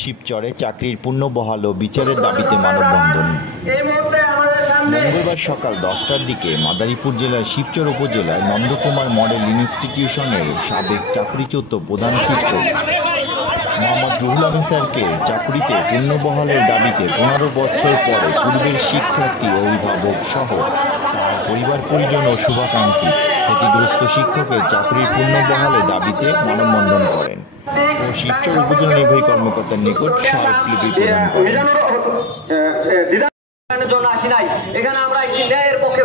শিবচরে চাকরির পুনর্বহাল ও বিচারের দাবিতে মানববন্ধন। মঙ্গলবার সকাল 10টার দিকে মাদারীপুর জেলার শিবচর উপজেলায় নন্দকুমার মডেল ইনস্টিটিউশনের সাবেক চাকরিচ্যুত প্রধান শিক্ষক মোহাম্মদ রুহুল আমিন স্যারকে চাকরিতে পুনর্বহালের দাবিতে 15 বছর পরে পূর্বের শিক্ষার্থী, অভিভাবক সহ তার পরিবার পরিজন ও শুভাকাঙ্ক্ষী ক্ষতিগ্রস্ত শিক্ষকের চাকরির পুনর্বহালের দাবিতে মানববন্ধন করেন ও শিবচর উপজেলা নির্বাহী কর্মকর্তার নিকট স্মারকলিপি প্রদান করেন। এখানে আমরা একটি ন্যায়ের পক্ষে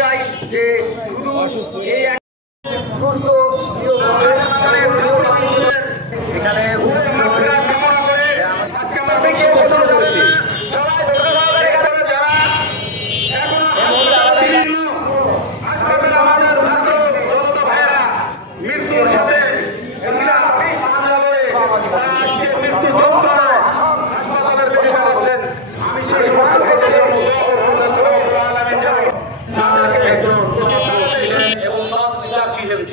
চাই যে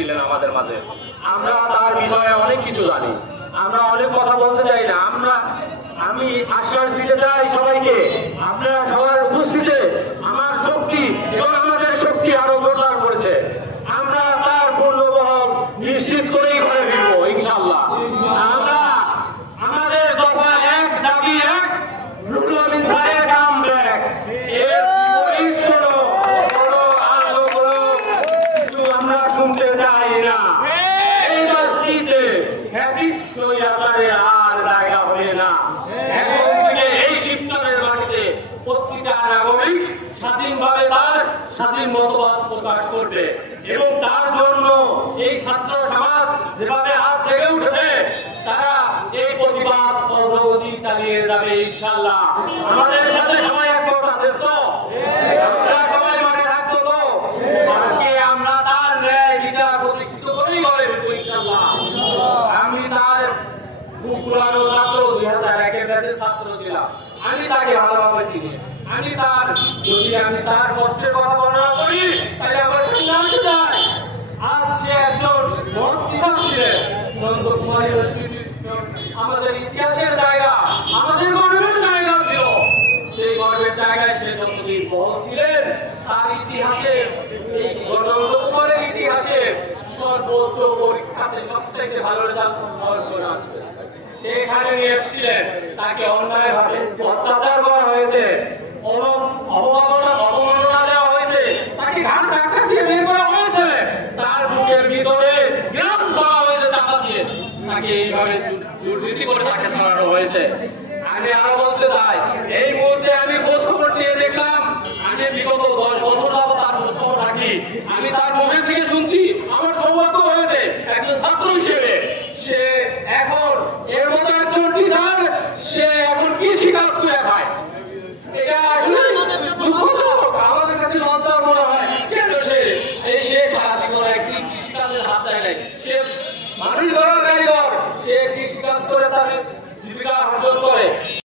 এখানে আমাদের মাঝে আমরা তার বিষয়ে অনেক কিছু জানি, আমরা অনেক কথা বলতে চাই না। আমি আশ্বাস দিতে চাই সবাইকে, আপনারা সবার উপস্থিতিতে আমার শক্তি এবং আমাদের শক্তি আরো জোরদার করেছে। আমরা তার পুনর্বহাল নিশ্চিত করেই ঘরে ফিরবো ইনশাআল্লাহ। আমরা আমাদের দফা এক, দাবি এক, রুহুল আমিন স্যারের কাম ব্যাক। এর বিপরীত কোনো কিছু আমরা শুনতে চাই না। এই বাস্তিতে আর জায়গা হবে না। এখন থেকে এই শিবচরের মাটিতে প্রতিটা নাগরিক স্বাধীনভাবে তার স্বাধীন মতবাদ প্রকাশ করবে এবং তার জন্য এই ছাত্র সমাজ যেভাবে হাত জেগে উঠেছে তারা এই প্রতিবাদ অগ্রগতি চালিয়ে যাবে ইনশাআল্লাহ। আমাদের সাথে সবাই একমত আছে তো? আমরা সবাই মাঠে থাকবো তো? আমরা তার ন্যায় বিচার প্রতিষ্ঠিত করেই ঘরে ফিরবো ইনশাআল্লাহ। আমি তার পুরানো ছাত্র, 2001-এর ব্যাচের ছাত্র ছিলাম। আমি তাকে ভালোভাবে চিনি। আমি তার কষ্টের কথা বর্ণনা করি তাহলে আমার কান্না আসে যায়। আজ সে একজন মহৎ কিসান ছিলেন। নন্দকুমার ইনস্টিটিউশন আমাদের ইতিহাসের জায়গা, আমাদের গর্বের জায়গা ছিল। সেই গর্বের জায়গায় সে যতদিন বহল ছিলেন, তার ইতিহাসে, এই নন্দকুমারের ইতিহাসে সর্বোচ্চ পরীক্ষাতে সবথেকে ভালো রেজাল্ট করা হয়েছে। সেখানে নিয়ে এসেছিলেন, তাকে অন্যায়ভাবে অত্যাচার করা হয়েছে, অবমাননা দেওয়া হয়েছে, তাকে ঘাট ধাক্কা দিয়ে বের করা হয়েছে, তার বুকের ভিতরে গ্রাম করা হয়েছে চাপা দিয়ে, তাকে এইভাবে দুর্নীতি করে তাকে ছড়ানো হয়েছে। আমি আরো বলতে চাই, এই মুহূর্তে আমি খোঁজখবর নিয়ে দেখলাম, আমি বিগত 10 বছর যাবত তার খোঁজখবর রাখি। আমি